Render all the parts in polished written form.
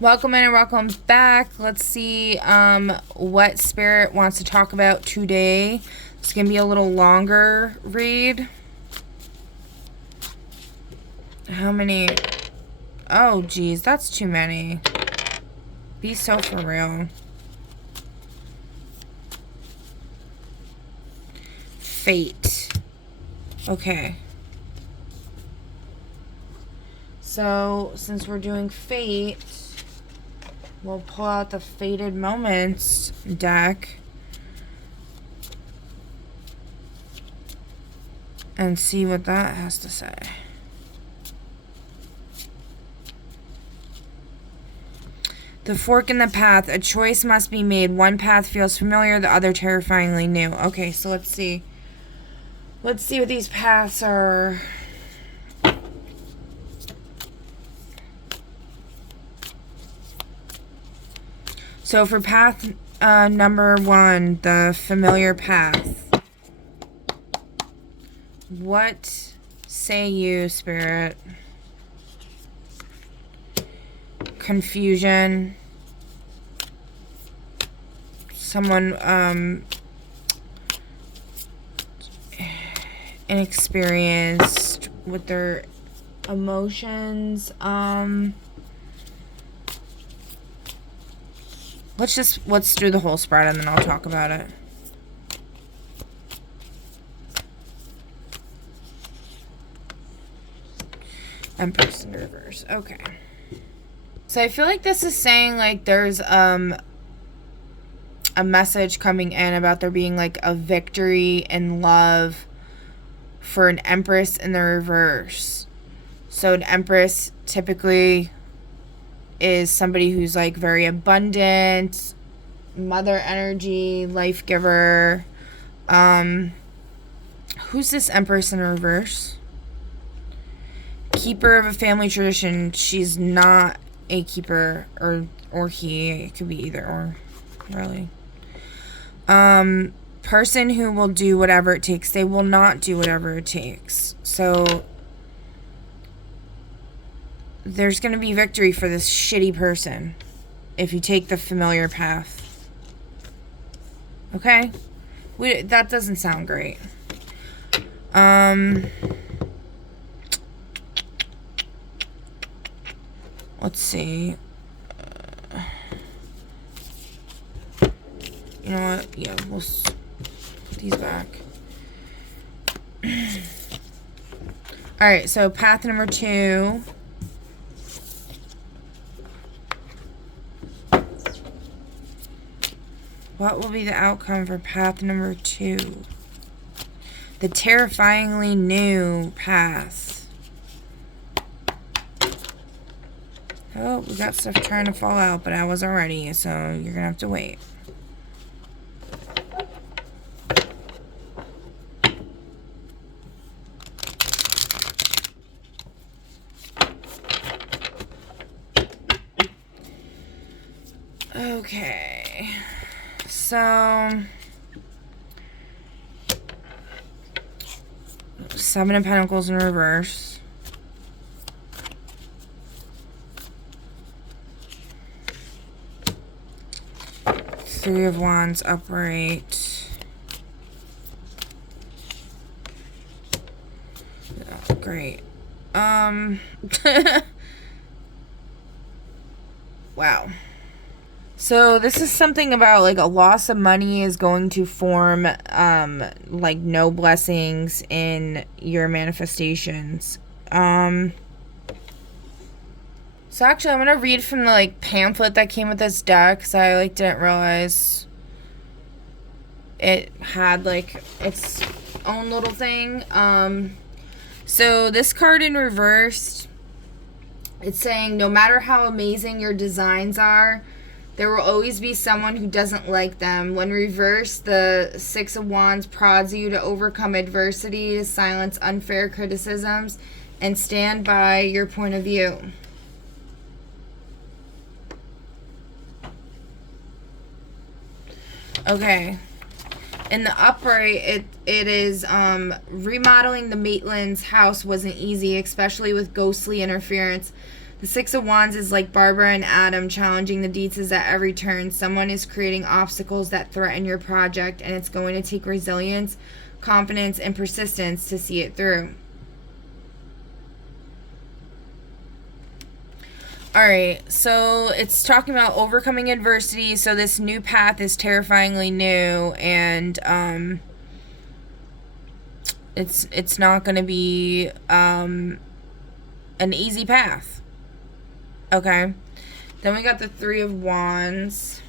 Welcome in and welcome back. Let's see what Spirit wants to talk about today. It's going to be a little longer read. How many? Oh, geez, that's too many. Be so for real. Fate. Okay. So, since we're doing fate, we'll pull out the Fated Moments deck and see what that has to say. The fork in the path. A choice must be made. One path feels familiar, the other terrifyingly new. Okay, so let's see. Let's see what these paths are. So for path number 1, the familiar path. What say you, Spirit? Confusion. Someone inexperienced with their emotions. Let's do the whole spread and then I'll talk about it. Empress in reverse. Okay. So I feel like this is saying like there's a message coming in about there being like a victory in love for an Empress in the reverse. So an Empress typically is somebody who's like very abundant, mother energy, life giver. Who's this Empress in reverse? Keeper of a family tradition. She's not a keeper, or he. It could be either or, really. Person who will do whatever it takes. They will not do whatever it takes. So there's going to be victory for this shitty person if you take the familiar path. Okay? That doesn't sound great. Let's see. You know what? Yeah, we'll put these back. Alright, so path number 2. What will be the outcome for path number 2? The terrifyingly new path. Oh, we got stuff trying to fall out, but I wasn't ready, so you're gonna have to wait. Okay. So 7 of Pentacles in reverse. Three of Wands upright. Oh, great. Wow. So this is something about like a loss of money is going to form like no blessings in your manifestations. So actually I'm going to read from the like pamphlet that came with this deck because I like didn't realize it had like its own little thing. So this card in reverse, it's saying no matter how amazing your designs are, there will always be someone who doesn't like them. When reversed, the 6 of Wands prods you to overcome adversity, to silence unfair criticisms, and stand by your point of view. Okay. In the upright, it is remodeling the Maitland's house wasn't easy, especially with ghostly interference. The Six of Wands is like Barbara and Adam challenging the Dietzes at every turn. Someone is creating obstacles that threaten your project, and it's going to take resilience, confidence, and persistence to see it through. Alright, so it's talking about overcoming adversity. So this new path is terrifyingly new, and it's not going to be an easy path. Okay. Then we got the Three of Wands.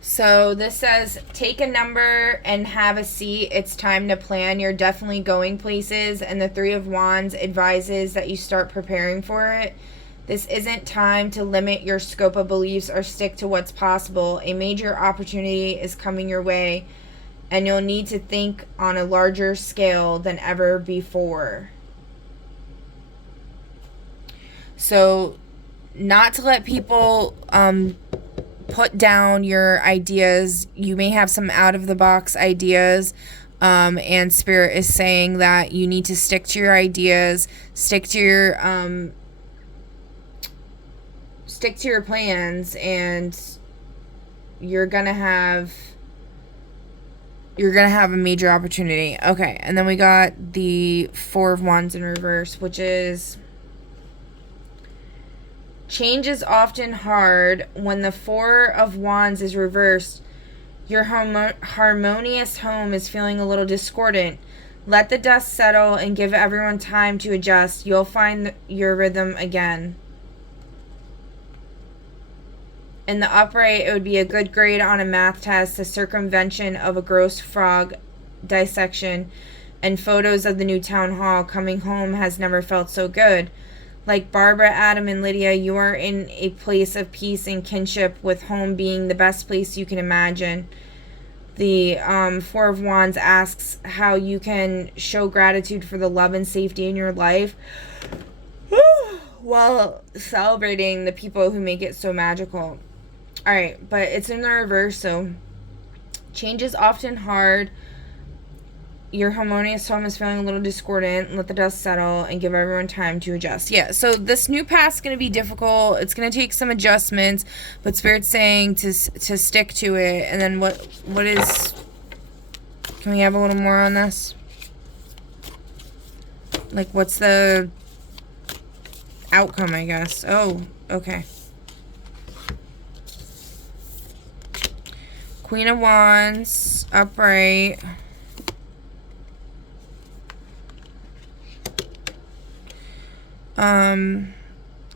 So this says, take a number and have a seat. It's time to plan. You're definitely going places. And the Three of Wands advises that you start preparing for it. This isn't time to limit your scope of beliefs or stick to what's possible. A major opportunity is coming your way, and you'll need to think on a larger scale than ever before. So, not to let people put down your ideas. You may have some out-of-the-box ideas, and Spirit is saying that you need to stick to your ideas, stick to your plans, and you're gonna have a major opportunity. Okay, and then we got the Four of Wands in reverse, which is, change is often hard. When the Four of Wands is reversed, your harmonious home is feeling a little discordant. Let the dust settle and give everyone time to adjust. You'll find your rhythm again. In the upright, it would be a good grade on a math test, the circumvention of a gross frog dissection, and photos of the new town hall. Coming home has never felt so good. Like Barbara, Adam, and Lydia, you are in a place of peace and kinship, with home being the best place you can imagine. The Four of Wands asks how you can show gratitude for the love and safety in your life while celebrating the people who make it so magical. Alright, but it's in the reverse, so change is often hard. Your harmonious home is feeling a little discordant. Let the dust settle and give everyone time to adjust. Yeah, so this new path's going to be difficult. It's going to take some adjustments, but Spirit's saying to stick to it. And then what is... Can we have a little more on this? Like, what's the outcome, I guess? Oh, okay. Queen of Wands, upright.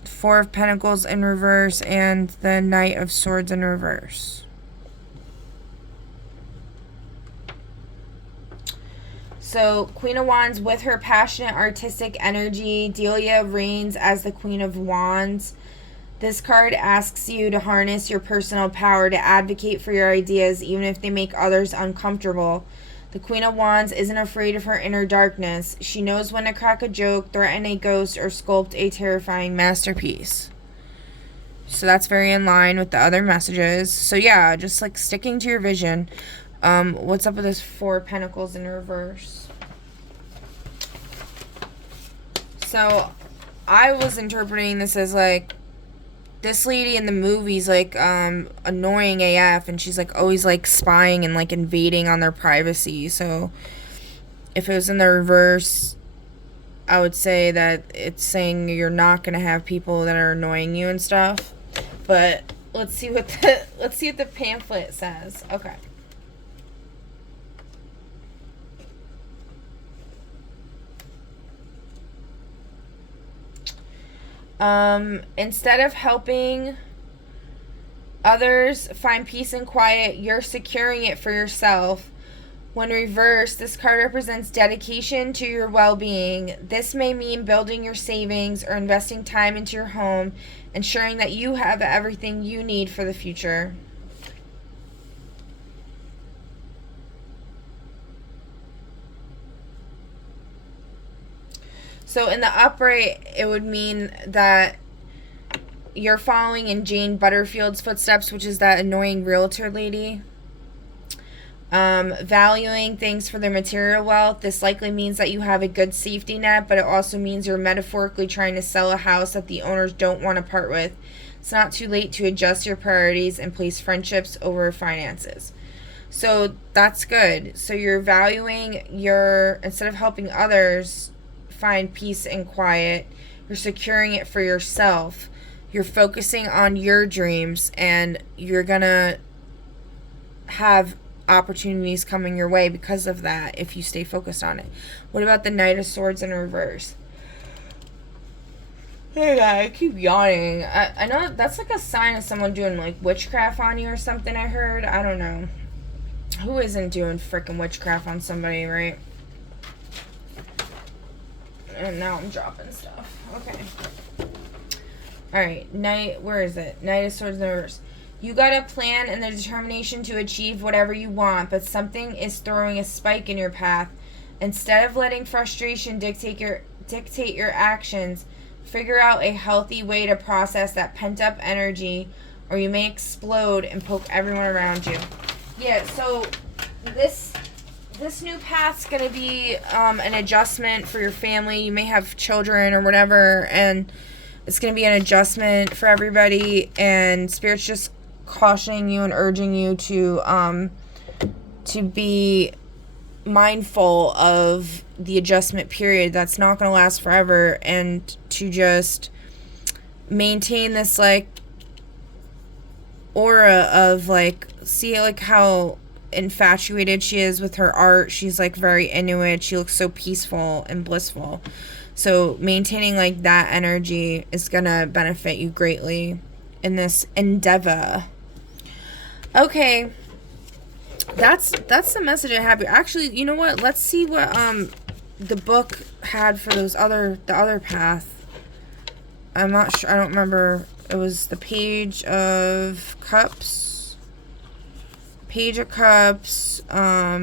Four of Pentacles in reverse, and the Knight of Swords in reverse. So, Queen of Wands, with her passionate artistic energy, Delia reigns as the Queen of Wands. This card asks you to harness your personal power to advocate for your ideas, even if they make others uncomfortable. The Queen of Wands isn't afraid of her inner darkness. She knows when to crack a joke, threaten a ghost, or sculpt a terrifying masterpiece. So that's very in line with the other messages. So yeah, just like sticking to your vision. What's up with this Four of Pentacles in reverse? So I was interpreting this as like, this lady in the movie's like annoying AF, and she's like always like spying and like invading on their privacy. So if it was in the reverse, I would say that it's saying you're not gonna have people that are annoying you and stuff. But let's see what the pamphlet says. Okay. Instead of helping others find peace and quiet, you're securing it for yourself. When reversed, this card represents dedication to your well-being. This may mean building your savings or investing time into your home, ensuring that you have everything you need for the future. So in the upright, it would mean that you're following in Jane Butterfield's footsteps, which is that annoying realtor lady. Valuing things for their material wealth. This likely means that you have a good safety net, but it also means you're metaphorically trying to sell a house that the owners don't want to part with. It's not too late to adjust your priorities and place friendships over finances. So that's good. So you're valuing instead of helping others find peace and quiet, you're securing it for yourself. You're focusing on your dreams, and you're gonna have opportunities coming your way because of that if you stay focused on it. What about the Knight of Swords in reverse? Hey guy, I keep yawning. I know that's like a sign of someone doing like witchcraft on you or something. I heard. I don't know. Who isn't doing freaking witchcraft on somebody, right? And now I'm dropping stuff. Okay. Alright, where is it? Knight of Swords in reverse. You got a plan and the determination to achieve whatever you want, but something is throwing a spike in your path. Instead of letting frustration dictate your actions, figure out a healthy way to process that pent-up energy, or you may explode and poke everyone around you. Yeah, so this new path's going to be an adjustment for your family. You may have children or whatever, and it's going to be an adjustment for everybody, and Spirit's just cautioning you and urging you to be mindful of the adjustment period that's not going to last forever, and to just maintain this like aura of like, see like how infatuated she is with her art. She's like very into it. She looks so peaceful and blissful. So maintaining like that energy is gonna benefit you greatly in this endeavor. Okay, that's the message I have here. Actually, you know what? Let's see what the book had for the other path. I'm not sure. I don't remember. It was the Page of Cups. Page of Cups. Let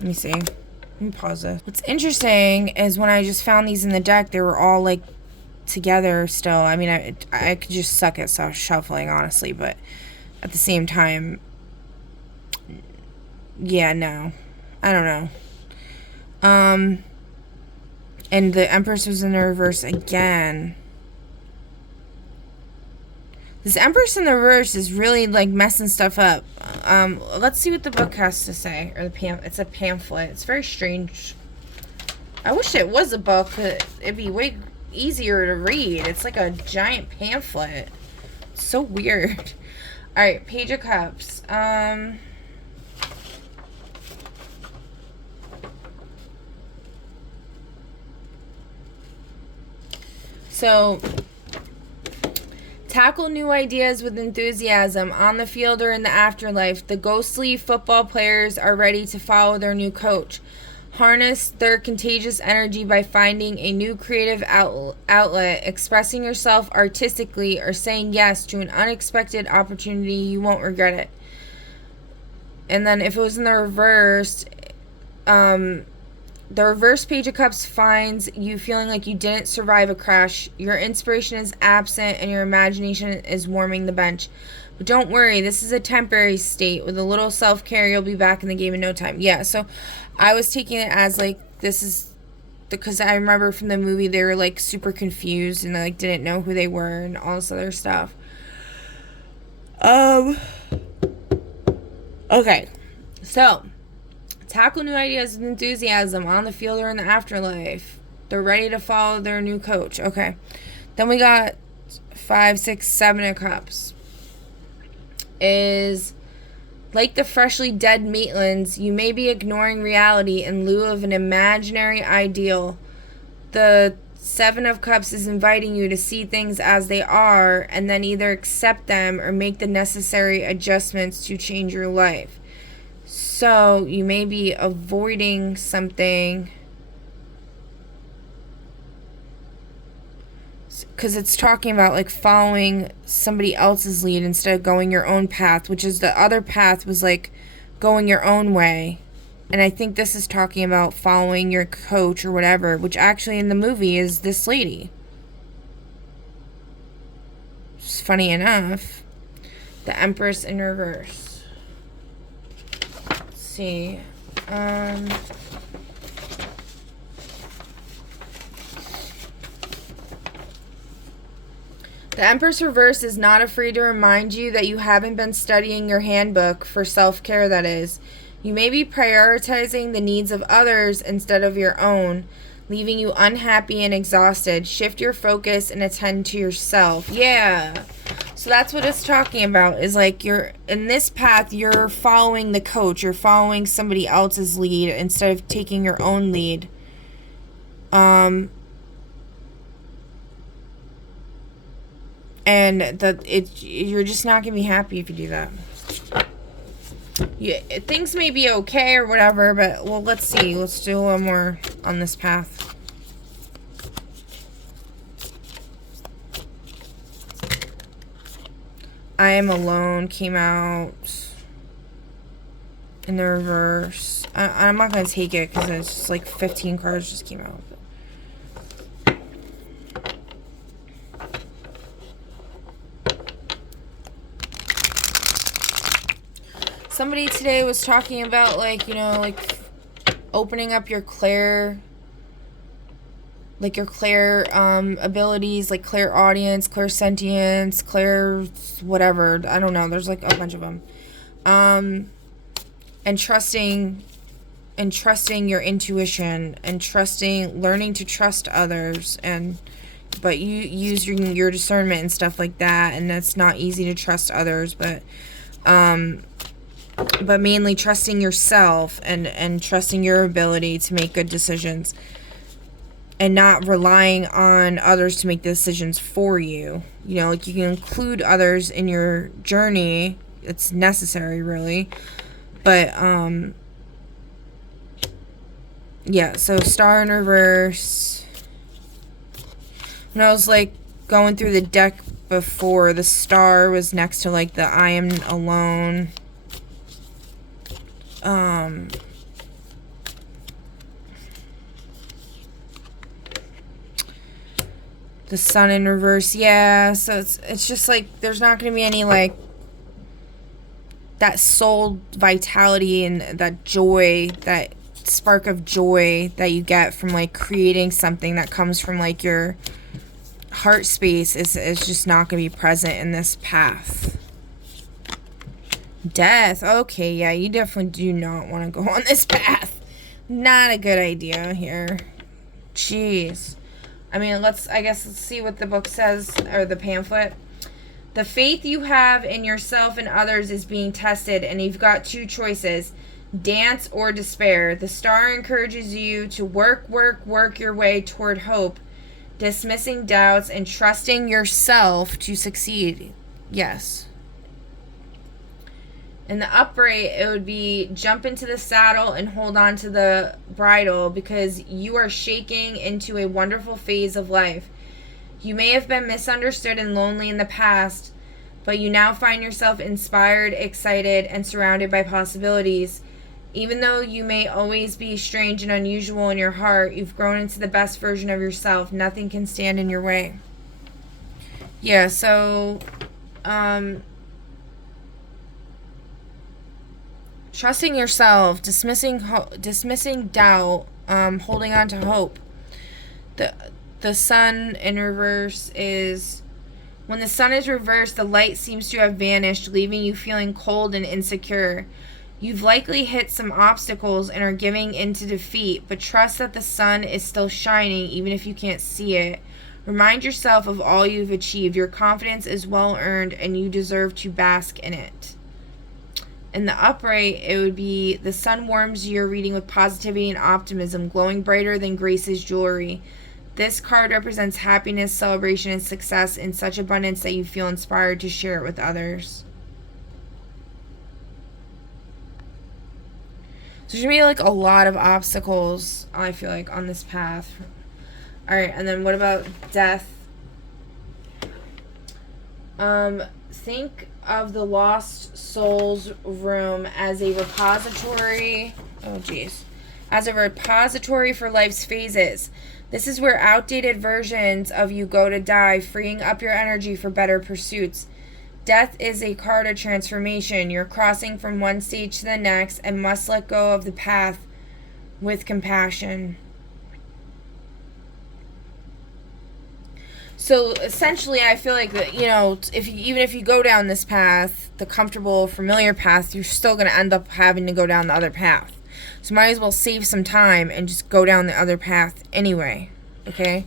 me see. Let me pause this. What's interesting is when I just found these in the deck, they were all like together still. I mean, I could just suck at shuffling, honestly, but at the same time, yeah, no. I don't know. And the Empress was in the reverse again. This Empress in the reverse is really like messing stuff up. Let's see what the book has to say, or it's a pamphlet. It's very strange. I wish it was a book. It'd be way easier to read. It's like a giant pamphlet. It's so weird. All right, Page of Cups. So, tackle new ideas with enthusiasm on the field or in the afterlife. The ghostly football players are ready to follow their new coach. Harness their contagious energy by finding a new creative outlet, expressing yourself artistically, or saying yes to an unexpected opportunity. You won't regret it. And then if it was in the reverse, the reverse Page of Cups finds you feeling like you didn't survive a crash. Your inspiration is absent and your imagination is warming the bench. But don't worry, this is a temporary state. With a little self-care, you'll be back in the game in no time. Yeah, so I was taking it as like, this is because I remember from the movie they were like super confused and like didn't know who they were and all this other stuff. Okay, so tackle new ideas with enthusiasm on the field or in the afterlife. They're ready to follow their new coach. Okay, then we got 5, 6, 7 of Cups. Is like the freshly dead Maitlands, you may be ignoring reality in lieu of an imaginary ideal. The 7 of Cups is inviting you to see things as they are and then either accept them or make the necessary adjustments to change your life. So you may be avoiding something because it's talking about like following somebody else's lead instead of going your own path, which is the other path was like going your own way. And I think this is talking about following your coach or whatever, which actually in the movie is this lady. It's funny enough. The Empress in reverse. see. The Empress Reverse is not afraid to remind you that you haven't been studying your handbook for self-care, that is. You may be prioritizing the needs of others instead of your own, leaving you unhappy and exhausted. Shift your focus and attend to yourself. Yeah. So that's what it's talking about, is like you're in this path, you're following the coach, you're following somebody else's lead instead of taking your own lead. And you're just not gonna be happy if you do that. Yeah, things may be okay or whatever, but well, let's see. Let's do a little more on this path. I Am Alone came out in the reverse. I'm not gonna take it because it's just like 15 cards just came out. Somebody today was talking about, like, you know, like opening up your clair, like your clair abilities, like clairaudience, clairsentience, clair whatever. I don't know. There's like a bunch of them. And trusting your intuition, and learning to trust others, but you use your discernment and stuff like that, and that's not easy to trust others, but mainly trusting yourself and trusting your ability to make good decisions and not relying on others to make decisions for you. You know, like you can include others in your journey. It's necessary, really. But, yeah, so Star in reverse. When I was, like, going through the deck before, the Star was next to, like, the I Am Alone. The Sun in reverse, yeah, so it's just like there's not going to be any like that soul vitality and that joy, that spark of joy that you get from like creating something that comes from like your heart space is just not going to be present in this path. Death. Okay, yeah, you definitely do not want to go on this path. Not a good idea here. Jeez. I mean, let's see what the book says, or the pamphlet. The faith you have in yourself and others is being tested, and you've got two choices: dance or despair. The Star encourages you to work your way toward hope, dismissing doubts and trusting yourself to succeed. Yes. In the upright, it would be jump into the saddle and hold on to the bridle, because you are shaking into a wonderful phase of life. You may have been misunderstood and lonely in the past, but you now find yourself inspired, excited, and surrounded by possibilities. Even though you may always be strange and unusual in your heart, you've grown into the best version of yourself. Nothing can stand in your way. Yeah, so, trusting yourself, dismissing doubt, holding on to hope. The Sun in reverse is, when the Sun is reversed, the light seems to have vanished, leaving you feeling cold and insecure. You've likely hit some obstacles and are giving into defeat, but trust that the sun is still shining even if you can't see it. Remind yourself of all you've achieved. Your confidence is well earned and you deserve to bask in it. In the upright, it would be, the sun warms your reading with positivity and optimism, glowing brighter than Grace's jewelry. This card represents happiness, celebration, and success in such abundance that you feel inspired to share it with others. So there's going to be like a lot of obstacles, I feel like, on this path. Alright, and then what about death? Think of the Lost Souls room as a repository. Oh, jeez. As a repository for life's phases. This is where outdated versions of you go to die, freeing up your energy for better pursuits. Death is a card of transformation. You're crossing from one stage to the next and must let go of the path with compassion. So essentially, I feel like that, you know, even if you go down this path, the comfortable, familiar path, you're still going to end up having to go down the other path. So might as well save some time and just go down the other path anyway. Okay?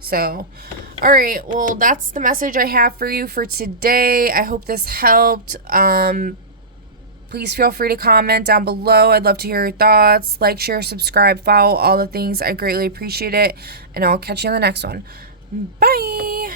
So, alright, well, that's the message I have for you for today. I hope this helped. Please feel free to comment down below. I'd love to hear your thoughts. Like, share, subscribe, follow, all the things. I greatly appreciate it. And I'll catch you on the next one. Bye!